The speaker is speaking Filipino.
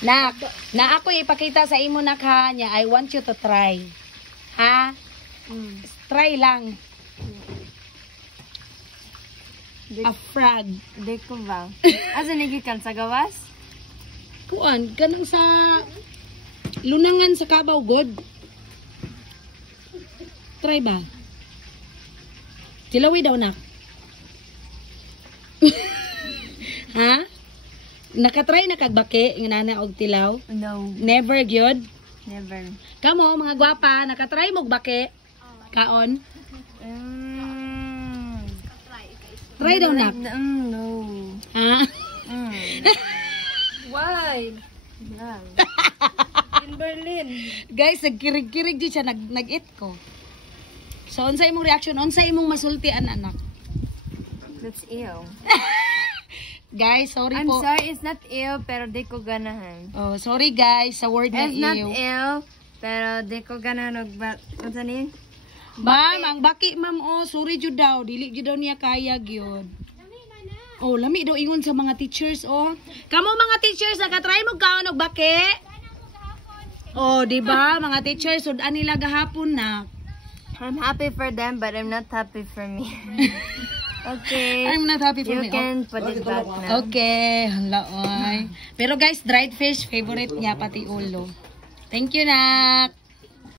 Na ako ipakita sa imo nak ha niya. I want you to try. Ha? Try lang. A frog. Di ko ba? Asa nagikan sa gawas? Kuan, kanang sa lunangan sa Kabaw God. Try ba? Tilawi daw nak. Ha? Nakatry na kagbake ng nana og tilaw? No. Never gyud. Never. Kamo mga gwapa, nakatry mo og bake? Kaon? Try daw nak. No. Ha? Why? Yeah. In Berlin. Guys, nagkirig-kirig di siya nag-eat ko. So, unsay imong reaction? Unsay imong masultian anak? That's ew. Guys, sorry I'm po. sorry, it's not ew, pero di ko ganahan. Oh, sorry guys, sa word na It's not ew. ew, pero di ko ganahan og ano ni? Ma'am, ang baki ma'am, oh, sorry jud daw. Dili jud daw niya kaya gyud. Oh, lami daw ingon sa mga teachers, oh. Kamo mga teachers, nakatry mo kaon og bake? Oh, di ba? Mga teachers, sudan nila gahapon na. I'm happy for them, but I'm not happy for me. Okay. I'm not happy for You me. can put it back now. Okay, hala oy. Pero guys, dried fish favorite niya pati ulo. Thank you, nak.